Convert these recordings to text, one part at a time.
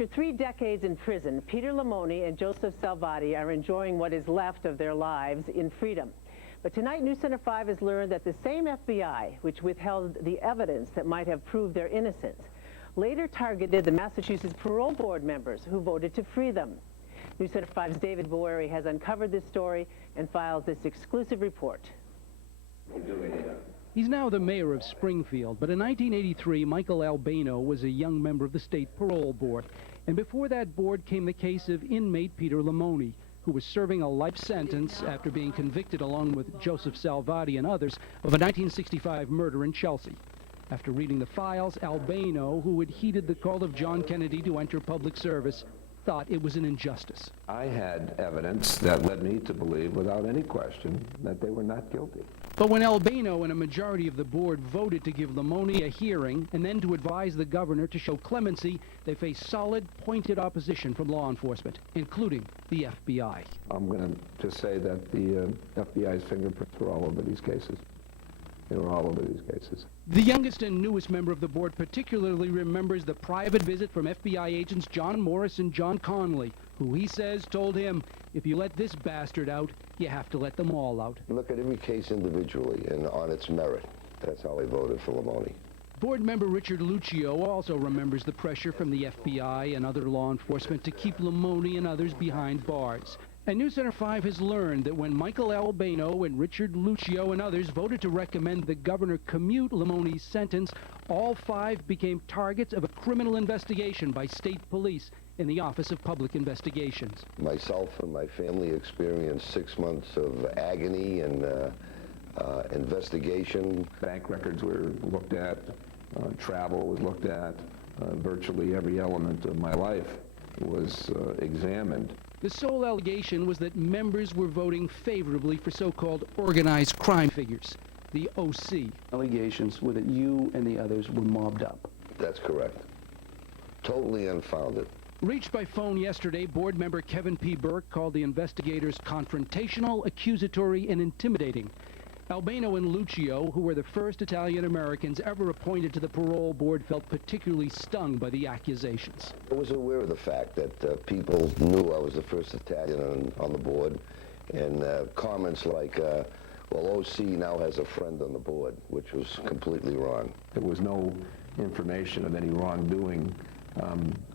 After 3 decades in prison, Peter Lamoni and Joseph Salvati are enjoying what is left of their lives in freedom. But tonight, News Center 5 has learned that the same FBI, which withheld the evidence that might have proved their innocence, later targeted the Massachusetts Parole Board members who voted to free them. News Center 5's David Boeri has uncovered this story and files this exclusive report. He's now the mayor of Springfield, but in 1983, Michael Albano was a young member of the state parole board. And before that board came the case of inmate Peter Lamoni, who was serving a life sentence after being convicted, along with Joseph Salvati and others, of a 1965 murder in Chelsea. After reading the files, Albano, who had heeded the call of John Kennedy to enter public service, thought it was an injustice. I had evidence that led me to believe, without any question, that they were not guilty. But when Albano and a majority of the board voted to give Lamoni a hearing and then to advise the governor to show clemency, they faced solid, pointed opposition from law enforcement, including the FBI. I'm going to just say that the FBI's fingerprints were all over these cases. They were all over these cases. The youngest and newest member of the board particularly remembers the private visit from FBI agents John Morris and John Conley, who he says told him, if you let this bastard out, you have to let them all out. Look at every case individually and on its merit. That's how they voted for Lamoni. Board member Richard Lucio also remembers the pressure from the FBI and other law enforcement to keep Lamoni and others behind bars. And News Center 5 has learned that when Michael Albano and Richard Lucio and others voted to recommend the governor commute Lamoni's sentence, all 5 became targets of a criminal investigation by state police in the Office of Public Investigations. Myself and my family experienced 6 months of agony and investigation. Bank records were looked at, travel was looked at, virtually every element of my life was examined. The sole allegation was that members were voting favorably for so-called organized crime figures, the OC. Allegations were that you and the others were mobbed up. That's correct. Totally unfounded. Reached by phone yesterday, board member Kevin P. Burke called the investigators confrontational, accusatory, and intimidating. Albano and Lucio, who were the first Italian-Americans ever appointed to the parole board, felt particularly stung by the accusations. I was aware of the fact that people knew I was the first Italian on the board, and comments like, well, OC now has a friend on the board, which was completely wrong. There was no information of any wrongdoing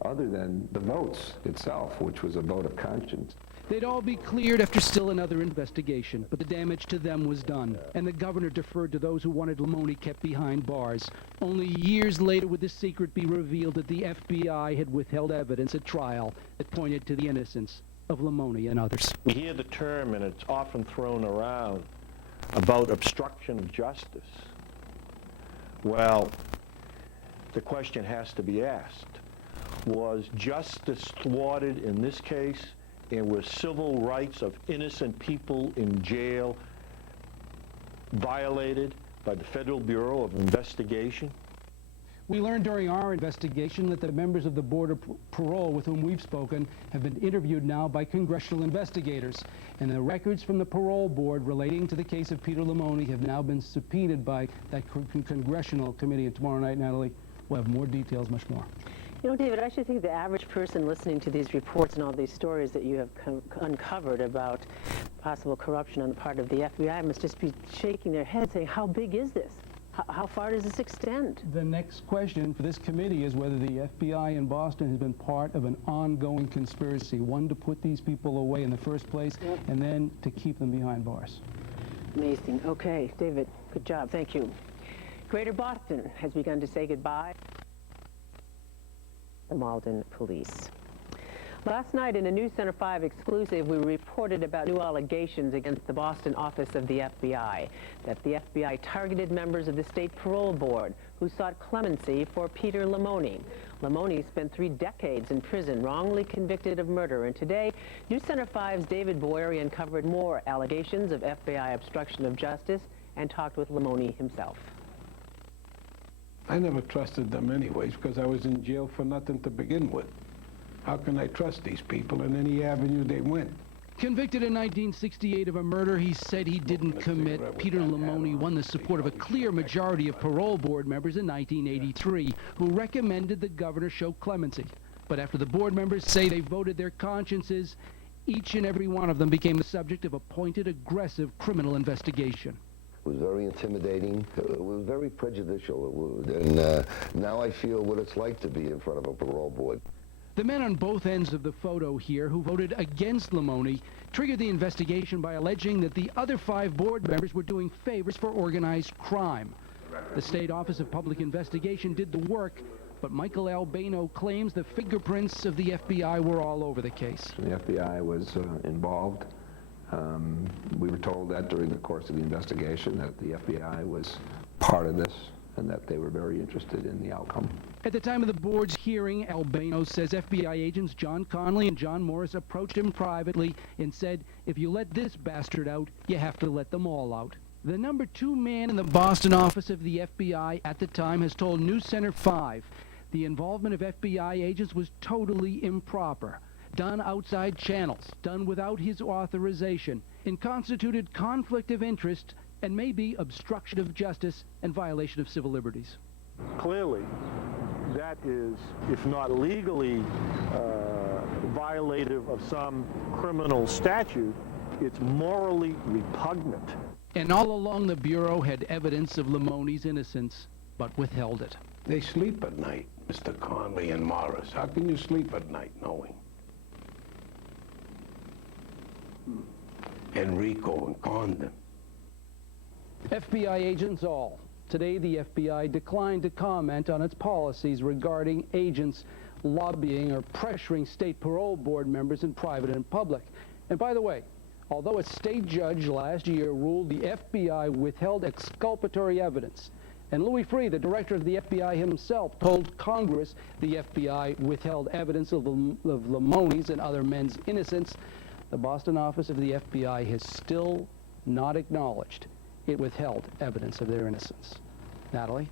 other than the votes itself, which was a vote of conscience. They'd all be cleared after still another investigation, but the damage to them was done, and the governor deferred to those who wanted Lamoni kept behind bars. Only years later would the secret be revealed that the FBI had withheld evidence at trial that pointed to the innocence of Lamoni and others. We hear the term, and it's often thrown around, about obstruction of justice. Well, the question has to be asked, was justice thwarted in this case? And were civil rights of innocent people in jail violated by the Federal Bureau of Investigation? We learned during our investigation that the members of the Board of Parole with whom we've spoken have been interviewed now by congressional investigators. And the records from the parole board relating to the case of Peter Lamoni have now been subpoenaed by that congressional committee. And tomorrow night, Natalie, we'll have more details, much more. You know, David, I should think the average person listening to these reports and all these stories that you have uncovered about possible corruption on the part of the FBI must just be shaking their heads saying, how big is this? How far does this extend? The next question for this committee is whether the FBI in Boston has been part of an ongoing conspiracy, one to put these people away in the first place, and then to keep them behind bars. Amazing. Okay, David, good job. Thank you. Greater Boston has begun to say goodbye. The Malden Police. Last night in a News Center 5 exclusive, we reported about new allegations against the Boston office of the FBI, that the FBI targeted members of the state parole board who sought clemency for Peter Lamoni. Lamoni spent 3 decades in prison, wrongly convicted of murder, and today, News Center 5's David Boeri uncovered more allegations of FBI obstruction of justice and talked with Lamoni himself. I never trusted them anyways because I was in jail for nothing to begin with. How can I trust these people in any avenue they went? Convicted in 1968 of a murder he said he didn't commit, Peter Lamoni won the support of a clear majority of parole board members in 1983 who recommended the governor show clemency. But after the board members say they voted their consciences, each and every one of them became the subject of a pointed, aggressive criminal investigation. It was very intimidating. It was very prejudicial. And now I feel what it's like to be in front of a parole board. The men on both ends of the photo here who voted against Lamoni triggered the investigation by alleging that the other 5 board members were doing favors for organized crime. The State Office of Public Investigation did the work, but Michael Albano claims the fingerprints of the FBI were all over the case. The FBI was involved. We were told that during the course of the investigation that the FBI was part of this and that they were very interested in the outcome. At the time of the board's hearing, Albano says FBI agents John Conley and John Morris approached him privately and said, if you let this bastard out, you have to let them all out. The number 2 man in the Boston office of the FBI at the time has told News Center 5 the involvement of FBI agents was totally improper, done outside channels, done without his authorization, and constituted conflict of interest and may be obstruction of justice and violation of civil liberties. Clearly, that is, if not legally violative of some criminal statute, it's morally repugnant. And all along the Bureau had evidence of Lamoni's innocence, but withheld it. They sleep at night, Mr. Conley and Morris. How can you sleep at night knowing? Enrico and Condon. FBI agents all. Today, the FBI declined to comment on its policies regarding agents lobbying or pressuring state parole board members in private and public. And by the way, although a state judge last year ruled the FBI withheld exculpatory evidence, and Louis Freeh, the director of the FBI himself, told Congress the FBI withheld evidence of Lamoni's and other men's innocence, the Boston office of the FBI has still not acknowledged it withheld evidence of their innocence. Natalie?